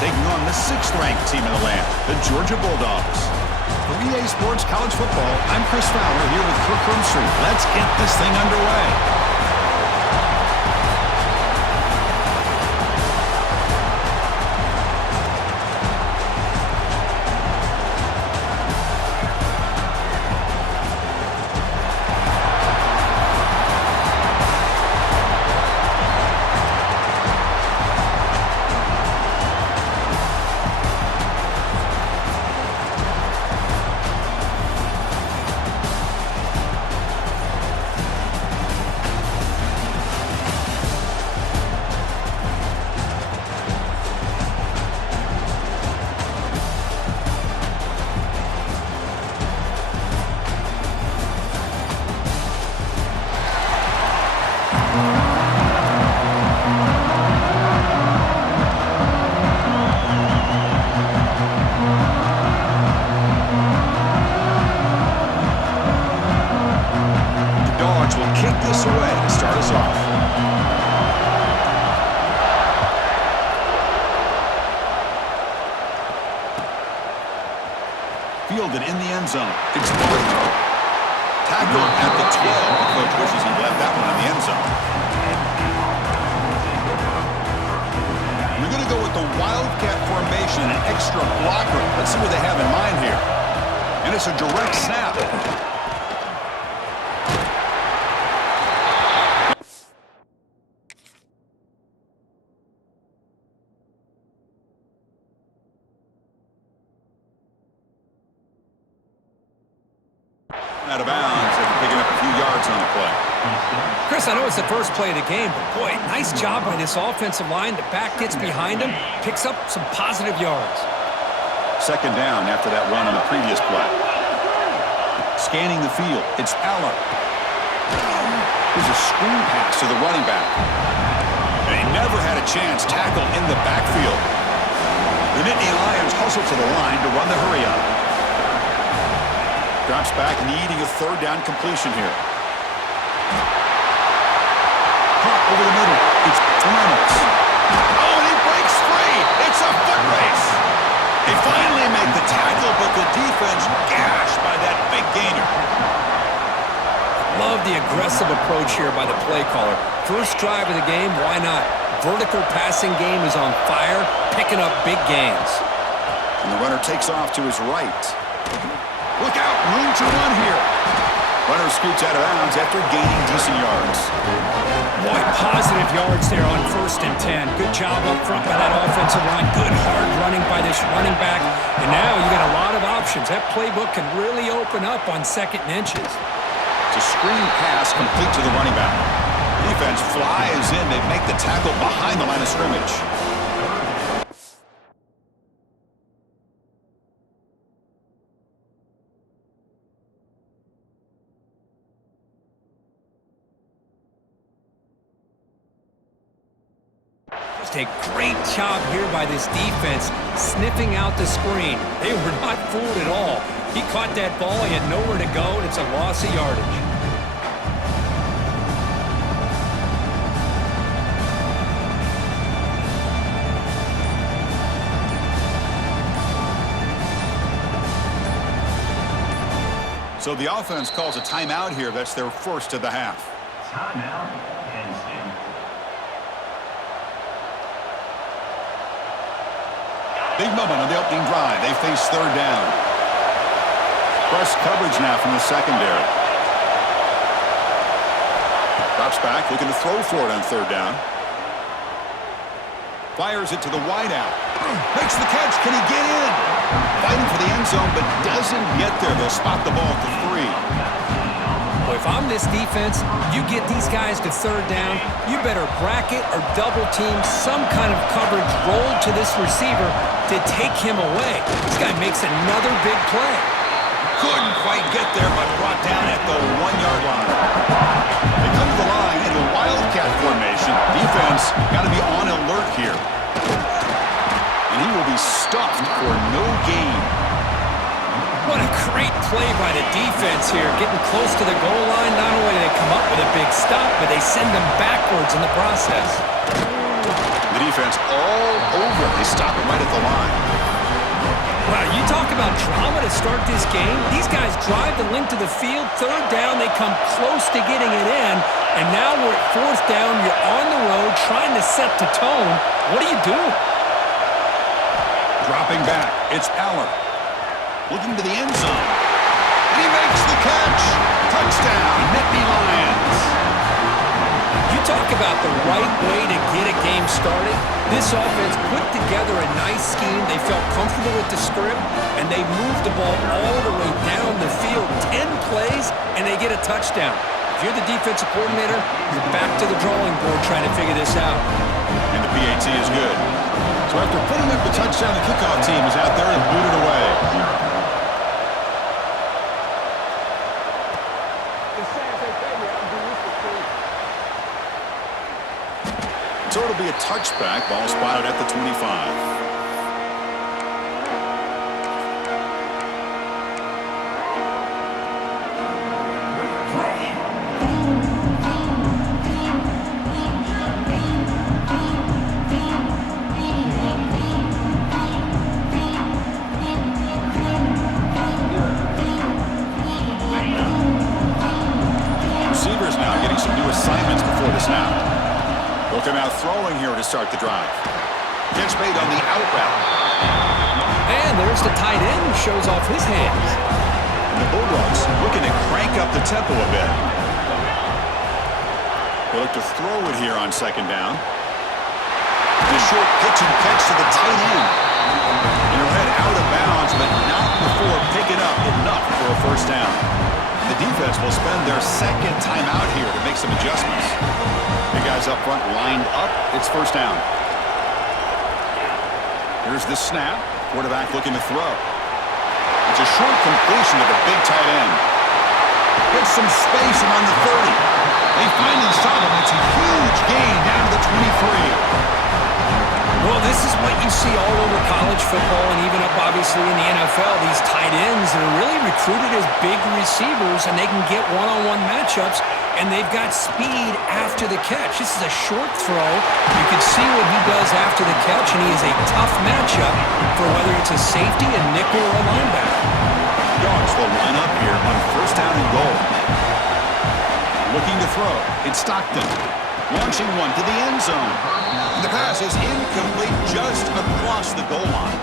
taking on the 6th-ranked team in the land, the Georgia Bulldogs. For EA Sports College Football, I'm Chris Fowler here with Kirk Herbstreit. Let's get this thing underway. Fielded in the end zone. It's Barton. Tackled at the 12. The coach wishes he left that one in the end zone. We're going to go with the Wildcat formation, an extra blocker. Let's see what they have in mind here. And it's a direct snap. Out of bounds after picking up a few yards on the play. Chris, I know it's the first play of the game, but boy, nice job by this offensive line. The back gets behind him, picks up some positive yards. 2nd down after that run on the previous play. Scanning the field, it's Aller. Here's a screen pass to the running back. And he never had a chance. Tackle in the backfield. The Nittany Lions hustle to the line to run the hurry up. Drops back, needing a 3rd down completion here. Caught over the middle. It's Reynolds. Oh, and he breaks free. It's a foot race. They finally make the tackle, but the defense gashed by that big gainer. Love the aggressive approach here by the play caller. First drive of the game, why not? Vertical passing game is on fire, picking up big gains. And the runner takes off to his right. Look out, room to run here. Runner scoots out of bounds after gaining decent yards. Boy, positive yards there on 1st and 10. Good job up front by that offensive line. Good hard running by this running back. And now you got a lot of options. That playbook can really open up on 2nd and inches. It's a screen pass complete to the running back. Defense flies in. They make the tackle behind the line of scrimmage. A great job here by this defense, sniffing out the screen. They were not fooled at all. He caught that ball, he had nowhere to go, and it's a loss of yardage. So the offense calls a timeout here. That's their 1st of the half. Timeout, Penn State. Big moment on the opening drive. They face 3rd down. Press coverage now from the secondary. Drops back, looking to throw for it on 3rd down. Fires it to the wideout. Makes the catch. Can he get in? Fighting for the end zone, but doesn't get there. They'll spot the ball at the 3. Well, if I'm this defense, you get these guys to 3rd down, you better bracket or double team some kind of coverage roll to this receiver to take him away. This guy makes another big play. Couldn't quite get there, but brought down at the 1-yard line. They come to the line in the Wildcat formation. Defense got to be on alert here. And he will be stuffed for no gain. What a great play by the defense here. Getting close to the goal line, not only do they come up with a big stop, but they send them backwards in the process. The defense all over it. They stop it right at the line. Wow, you talk about drama to start this game. These guys drive the length of the field. Third down, they come close to getting it in. And now we're at fourth down. You're on the road trying to set the tone. What do you do? Dropping back. It's Aller. Looking to the end zone. And he makes the catch. Touchdown, Nittany Lions. You talk about the right way to get a game started. This offense put together a nice scheme. They felt comfortable with the script, and they moved the ball all the way down the field. 10 plays, and they get a touchdown. If you're the defensive coordinator, you're back to the drawing board trying to figure this out. And the PAT is good. So after putting up the touchdown, the kickoff team is out there and booted away. So it'll be a touchback. Ball spotted at the 25. Receivers now getting some new assignments before the snap. Looking out throwing here to start the drive. Catch made on the out route. And there's the tight end who shows off his hands. And the Bulldogs looking to crank up the tempo a bit. They look to throw it here on second down. The short pitch and catch to the tight end. And he'll head out of bounds, but not before picking up enough for a first down. And the defense will spend their second time out here to make some adjustments. The guys up front lined up. It's first down. Here's the snap. Quarterback looking to throw. It's a short completion to the big tight end. Gets some space around the 30. They finally stop him. It's a huge gain down to the 23. Well, this is what you see all over college football and even up, obviously, in the NFL. These tight ends that are really recruited as big receivers, and they can get one-on-one matchups, and they've got speed after the catch. This is a short throw. You can see what he does after the catch, and he is a tough matchup for whether it's a safety, a nickel, or a linebacker. Dogs will line up here on first down and goal. Looking to throw. It's Stockton. Launching one to the end zone. And the pass is incomplete just across the goal line.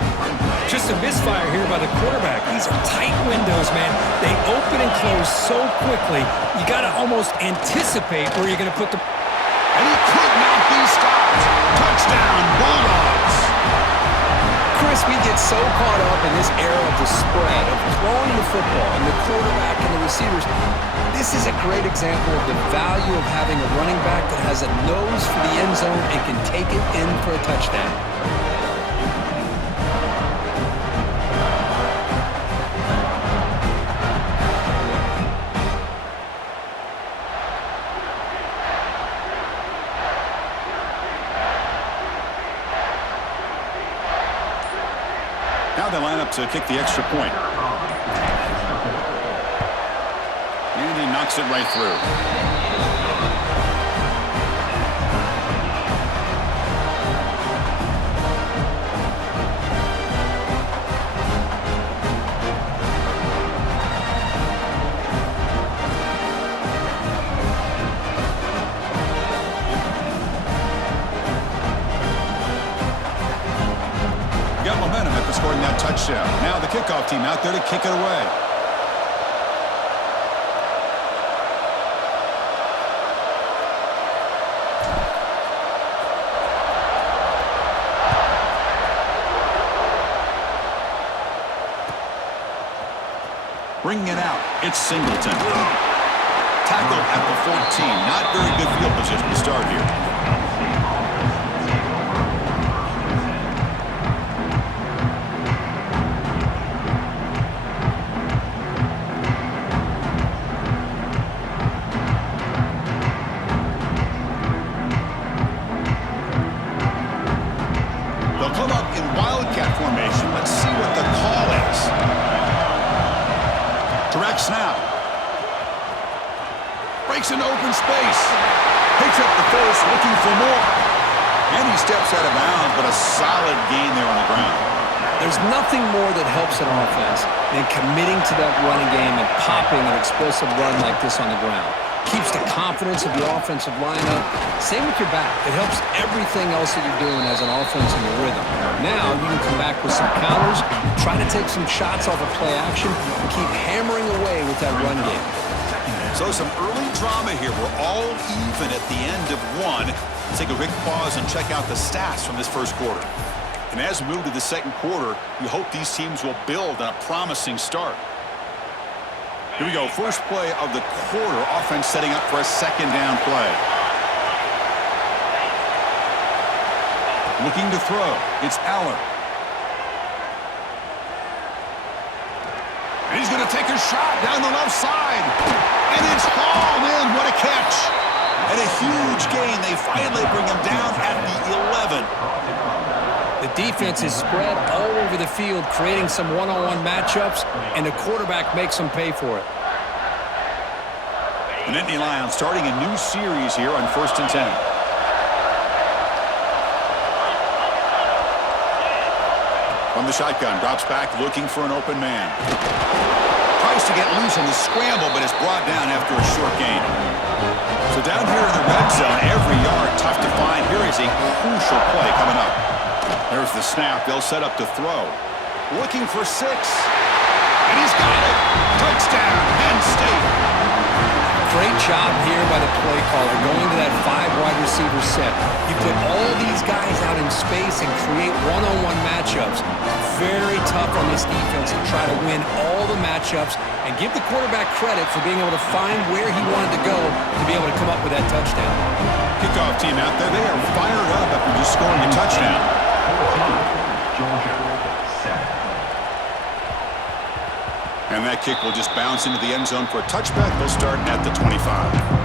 Just a misfire here by the quarterback. These are tight windows, man. They open and close so quickly. You got to almost anticipate where you're going to put the... And he could not be stopped. Touchdown, Bulldogs. Chris, we get so caught up in this era of the spread, of throwing the football, and the quarterback and the receivers. This is a great example of the value of having a running back that has a nose for the end zone and can take it in for a touchdown. Now they line up to kick the extra point. And he knocks it right through. Got momentum after scoring that touchdown. Now the kickoff team out there to kick it away. Bringing it out, it's Singleton. Tackle at the 14. Not very good field position to start here. They'll come up in wildcat formation. Let's see what the call is. Direct snap. Breaks into open space. Picks up the first, looking for more. And he steps out of bounds, but a solid gain there on the ground. There's nothing more that helps an offense than committing to that running game and popping an explosive run like this on the ground. Keeps the confidence of your offensive lineup. Same with your back. It helps everything else that you're doing as an offense in the rhythm. Now you can come back with some counters, try to take some shots off of play action, and keep hammering away with that run game. So some early drama here. We're all even at the end of one. Let's take a quick pause and check out the stats from this first quarter. And as we move to the second quarter, we hope these teams will build on a promising start. Here we go. First play of the quarter. Offense setting up for a second down play. Looking to throw. It's Aller. And he's going to take a shot down the left side. And it's hauled in. What a catch. And a huge gain. They finally bring him down at the 11. The defense is spread all over the field, creating some one-on-one matchups, and the quarterback makes them pay for it. The Nittany Lions starting a new series here on 1st and 10. From the shotgun, drops back looking for an open man. Tries to get loose on the scramble, but is brought down after a short gain. So down here in the red zone, every yard tough to find. Here is a crucial play coming up. There's the snap. They'll set up to throw. Looking for 6. And he's got it. Touchdown, Penn State. Great job here by the play caller, going to that 5 wide receiver set. You put all these guys out in space and create one-on-one matchups. Very tough on this defense to try to win all the matchups and give the quarterback credit for being able to find where he wanted to go to be able to come up with that touchdown. Kickoff team out there. They are fired up after just scoring a touchdown. Georgia, set. And that kick will just bounce into the end zone for a touchback. They'll start at the 25.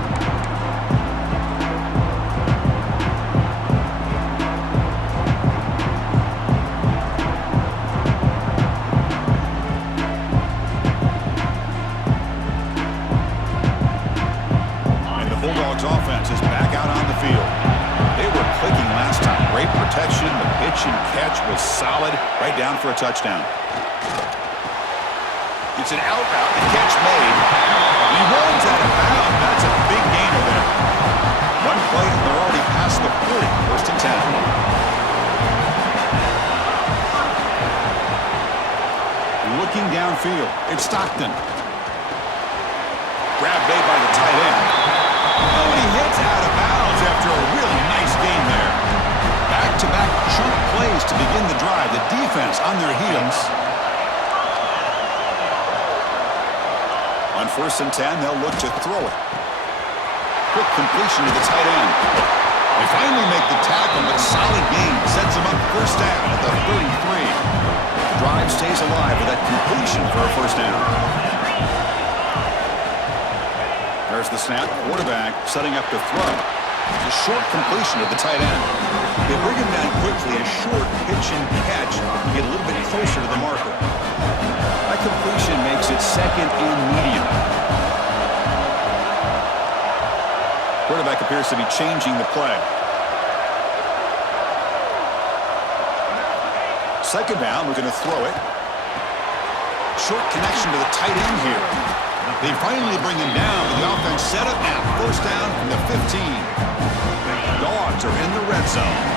Offense is back out on the field. They were clicking last time. Great protection. The pitch and catch was solid. Right down for a touchdown. It's an out route. The catch made. He runs out of bounds. That's a big gainer there. One play and they're already past the 40. 1st and 10. Looking downfield. It's Stockton. Grab made by the tight end. Oh, and he hits out of bounds after a really nice game there. Back-to-back chunk plays to begin the drive. The defense on their heels. On 1st and 10, they'll look to throw it. Quick completion to the tight end. They finally make the tackle, but solid gain sets them up 1st down at the 33. The drive stays alive with that completion for a 1st down. There's the snap. Quarterback setting up to throw. It's a short completion to the tight end. They bring him down quickly. A short pitch and catch to get a little bit closer to the marker. That completion makes it 2nd and medium. Quarterback appears to be changing the play. 2nd down. We're going to throw it. Short connection to the tight end here. They finally bring him down with the offense set up now. 1st down from the 15. The Dogs are in the red zone.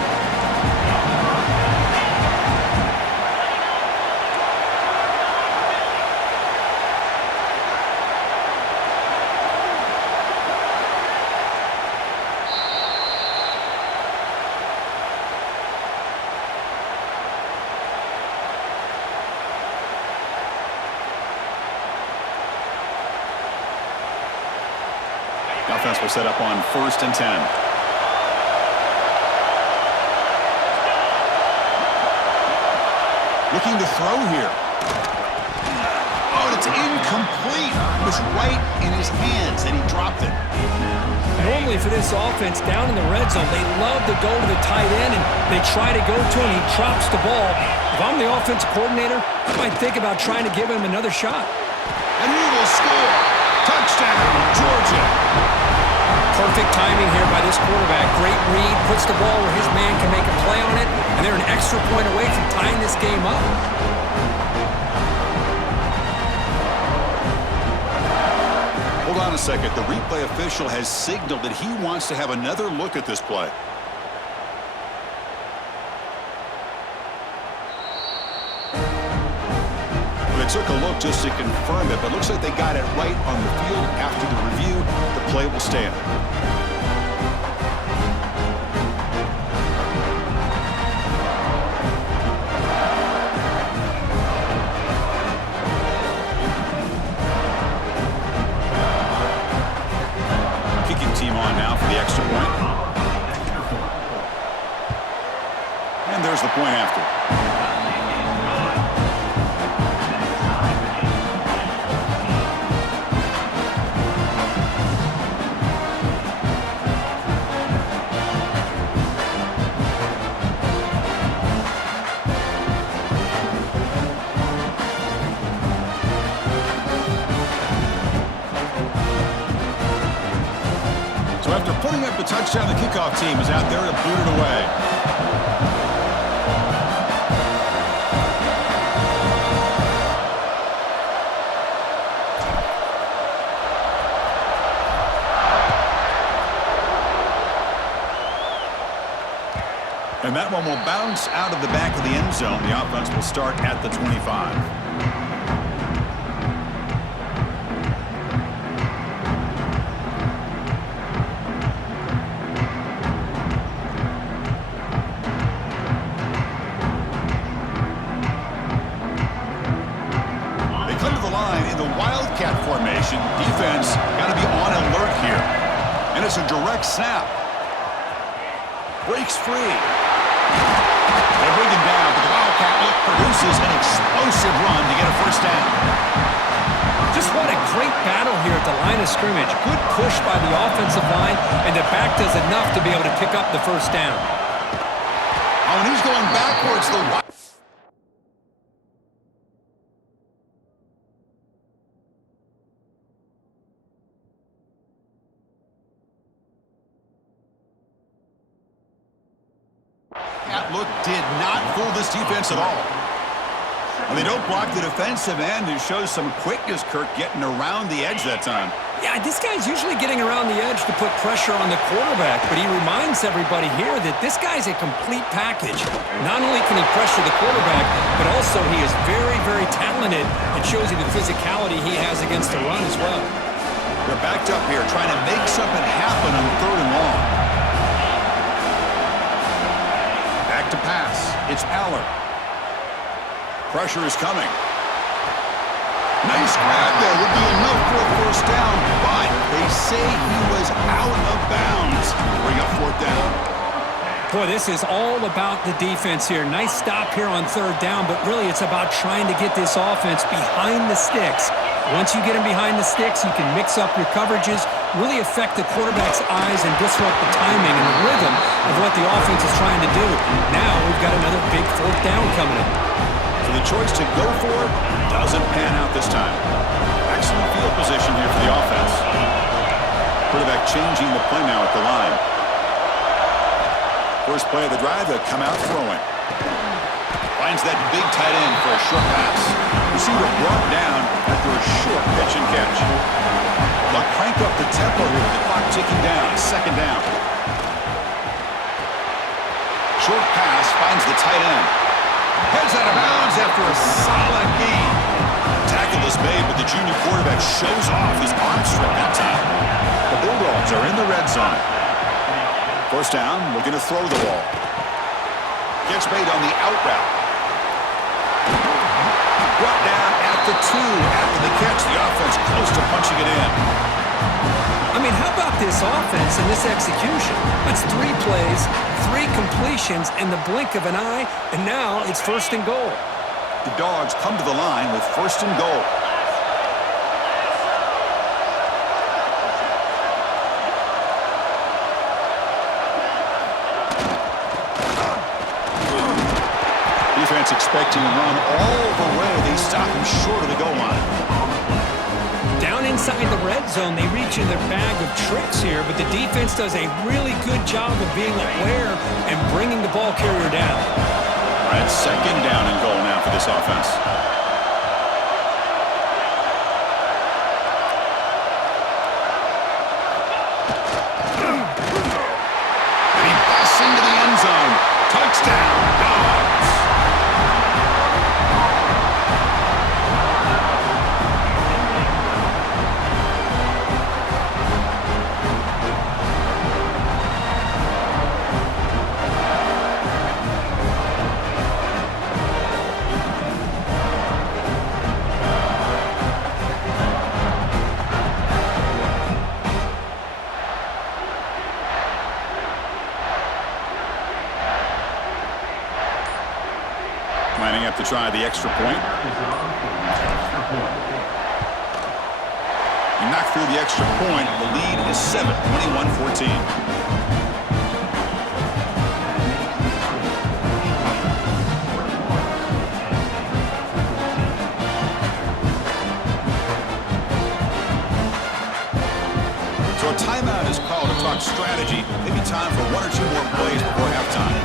Offense will set up on 1st and 10. Looking to throw here. Oh, and it's incomplete. It was right in his hands, and he dropped it. Normally for this offense, down in the red zone, they love to go to the tight end, and they try to go to him. He drops the ball. If I'm the offensive coordinator, I might think about trying to give him another shot. And he will score. Touchdown, Georgia. Perfect timing here by this quarterback. Great read, puts the ball where his man can make a play on it, and they're an extra point away from tying this game up. Hold on a second. The replay official has signaled that he wants to have another look at this play. They took a look just to confirm it, but it looks like they got it right on the field. After the review, the play will stand. Kicking team on now for the extra point. And there's the point after. So after putting up the touchdown, the kickoff team is out there to boot it away. And that one will bounce out of the back of the end zone. The offense will start at the 25. Wildcat formation. Defense got to be on alert here. And it's a direct snap. Breaks free. They bring him down, but the Wildcat look produces an explosive run to get a first down. Just what a great battle here at the line of scrimmage. Good push by the offensive line, and the back does enough to be able to pick up the first down. Oh, and he's going backwards. The look did not fool this defense at all. And they don't block the defensive end, who shows some quickness, Kirk, getting around the edge that time. Yeah, this guy's usually getting around the edge to put pressure on the quarterback, but he reminds everybody here that this guy's a complete package. Not only can he pressure the quarterback, but also he is very, very talented. It shows you the physicality he has against the run as well. They're backed up here, trying to make something happen on 3rd and long. To pass. It's Aller. Pressure is coming. Nice grab there. Would be enough for a first down, but they say he was out of bounds. Bring up 4th down. Boy, this is all about the defense here. Nice stop here on 3rd down, but really it's about trying to get this offense behind the sticks. Once you get him behind the sticks, you can mix up your coverages, really affect the quarterback's eyes and disrupt the timing and the rhythm of what the offense is trying to do. Now we've got another big 4th down coming up. So the choice to go for it doesn't pan out this time. Excellent field position here for the offense. Quarterback changing the play now at the line. First play of the drive, they'll come out throwing. Finds that big tight end for a short pass. Receiver brought down after a short pitch and catch. They'll crank up the tempo here with the clock ticking down. 2nd down. Short pass finds the tight end. Heads out of bounds after a solid gain. Tackle is made, but the junior quarterback shows off his arm strength that time. The Bulldogs are in the red zone. First down, looking to throw the ball. Catch made on the out route. Brought down at the 2 after the catch. The offense close to punching it in. I mean, how about this offense and this execution? That's 3 plays, 3 completions in the blink of an eye, and now it's 1st and goal. The Dogs come to the line with 1st and goal. Defense expecting to run all the way. They stop him short of the goal line. Down inside the red zone, they reach in their bag of tricks here, but the defense does a really good job of being aware and bringing the ball carrier down. All right, second down and goal now for this offense. And he busts into the end zone. Touchdown, Dogs. Lining up to try the extra point. He knocked through the extra point. The lead is 7, 21-14. So a timeout is called to talk strategy. Maybe time for one or two more plays before halftime.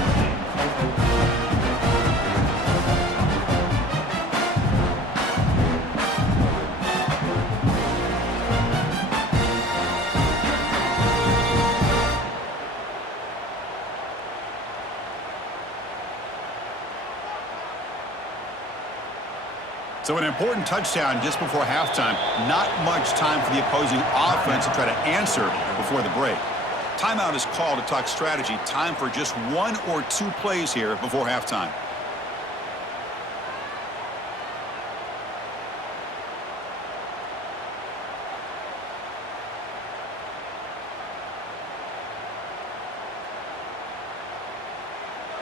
So an important touchdown just before halftime. Not much time for the opposing offense to try to answer before the break. Timeout is called to talk strategy. Time for just one or two plays here before halftime.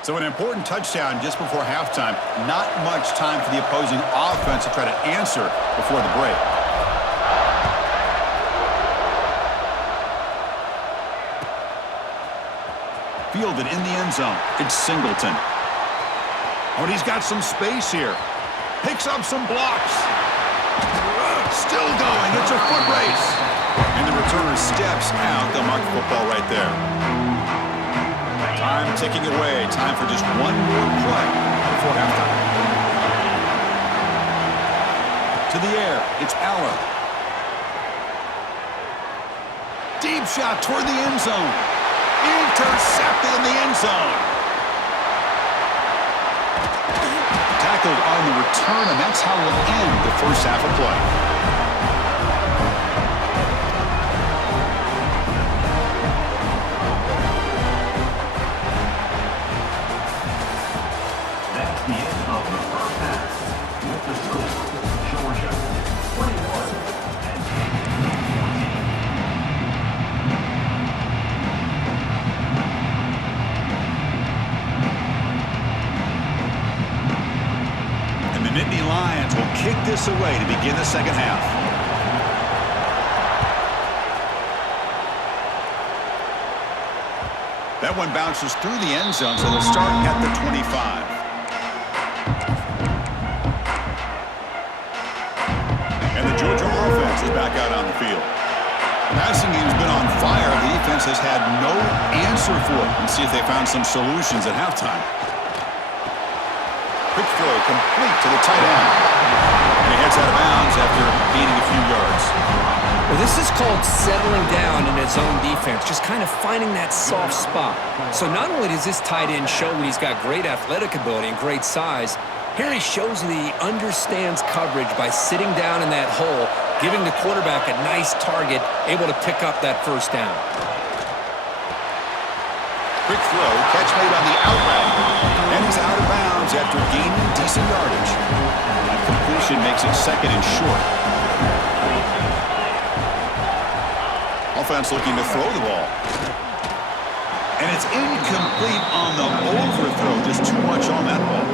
So an important touchdown just before halftime. Not much time for the opposing offense to try to answer before the break. Fielded in the end zone. It's Singleton. Oh, and he's got some space here. Picks up some blocks. Still going. It's a foot race. And the returner steps out. They'll mark the football right there. Time ticking away. Time for just one more play before halftime. To the air. It's Aller. Deep shot toward the end zone. Intercepted in the end zone. Tackled on the return, and that's how we'll end the first half of play. Nittany Lions will kick this away to begin the second half. That one bounces through the end zone, so they'll start at the 25. And the Georgia offense is back out on the field. The passing game's been on fire. The defense has had no answer for it. Let's see if they found some solutions at halftime. Quick throw complete to the tight end. And he heads out of bounds after gaining a few yards. Well, this is called settling down in his own defense, just kind of finding that soft spot. So not only does this tight end show that he's got great athletic ability and great size, here he shows that he understands coverage by sitting down in that hole, giving the quarterback a nice target, able to pick up that first down. Quick throw, catch made on the out route. And he's out of bounds after gaining decent yardage. That completion makes it second and short. Offense looking to throw the ball. And it's incomplete on the overthrow. Just too much on that ball.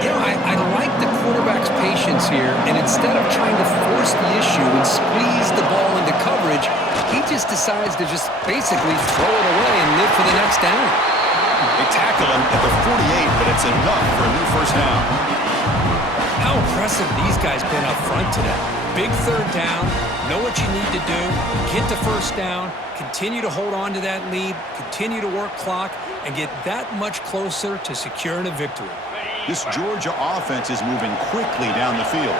You know, I like the quarterback's patience here, and instead of trying to force the issue and squeeze the ball into coverage, he just decides to just basically throw it away and live for the next down. They tackle him at the 48, but it's enough for a new first down. How impressive these guys been up front today. Big third down, know what you need to do, get the first down, continue to hold on to that lead, continue to work clock, and get that much closer to securing a victory. This Georgia offense is moving quickly down the field.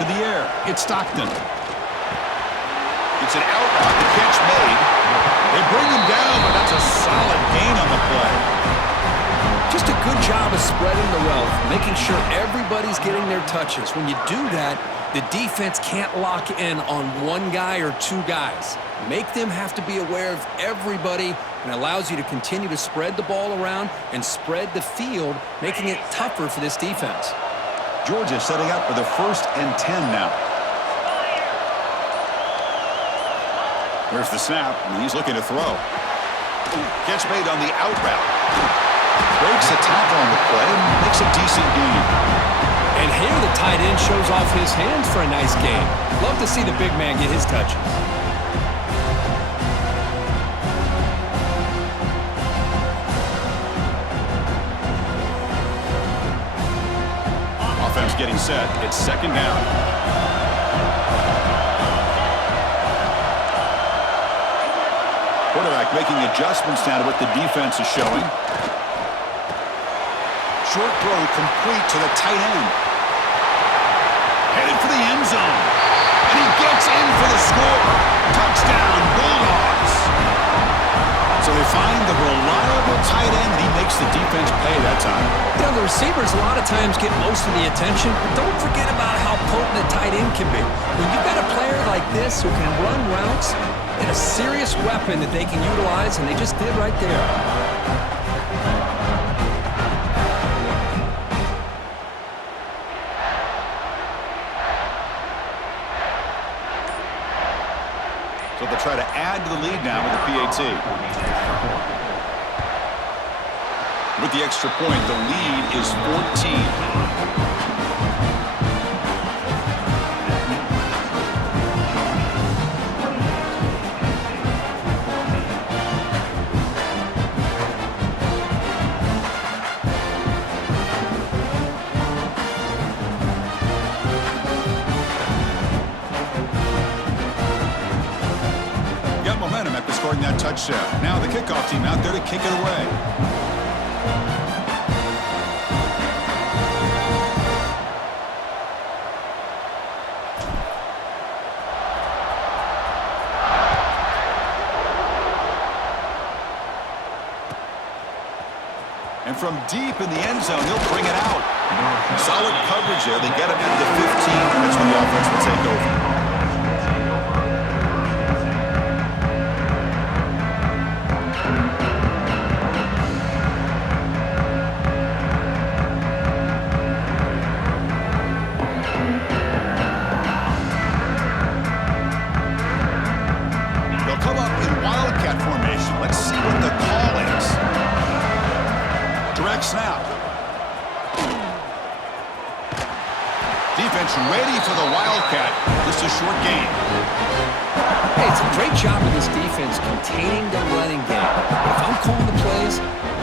To the air, it's Stockton. It's an out route, the catch made. They bring him down, but that's a solid gain on the play. Just a good job of spreading the wealth, making sure everybody's getting their touches. When you do that, the defense can't lock in on one guy or two guys. Make them have to be aware of everybody, and allows you to continue to spread the ball around and spread the field, making it tougher for this defense. Georgia setting up for the 1st and 10 now. There's the snap, and he's looking to throw. Catch made on the out route. Breaks a tackle on the play, makes a decent gain. And here the tight end shows off his hands for a nice gain. Love to see the big man get his touches. Offense getting set. It's 2nd down. Quarterback making adjustments now to what the defense is showing. Short throw complete to the tight end. Headed for the end zone. And he gets in for the score. Touchdown, Bulldogs. So they find the reliable tight end. He makes the defense pay that time. You know, the receivers a lot of times get most of the attention, but don't forget about how potent a tight end can be. When you've got a player like this who can run routes, and a serious weapon that they can utilize, and they just did right there. So they'll try to add to the lead now with the PAT. With the extra point, the lead is 14. Momentum after scoring that touchdown. Now the kickoff team out there to kick it away. And from deep in the end zone, he'll bring it out. Solid coverage there. They get him into 15. That's when the offense will take over. Snap. Defense ready for the Wildcat. Just a short gain. Hey, it's a great job of this defense containing the running game. If I'm calling the plays,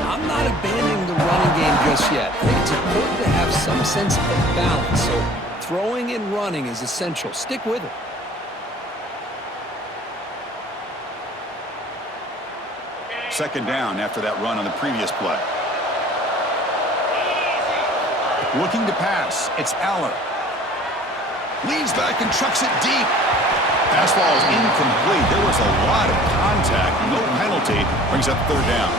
I'm not abandoning the running game just yet. I think it's important to have some sense of balance. So throwing and running is essential. Stick with it. Second down after that run on the previous play. Looking to pass. It's Aller. Leans back and chucks it deep. Pass ball is incomplete. There was a lot of contact. No penalty. Brings up 3rd down.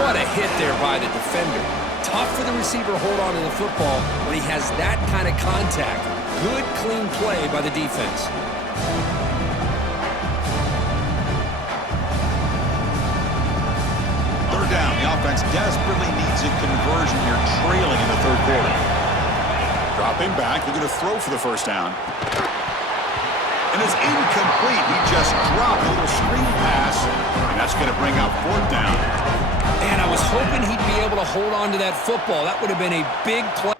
What a hit there by the defender. Tough for the receiver to hold on to the football when he has that kind of contact. Good, clean play by the defense. Down. The offense desperately needs a conversion here, trailing in the 3rd quarter. Dropping back, they're going to throw for the first down. And it's incomplete. He just dropped a little screen pass, and that's going to bring up 4th down. And I was hoping he'd be able to hold on to that football. That would have been a big play.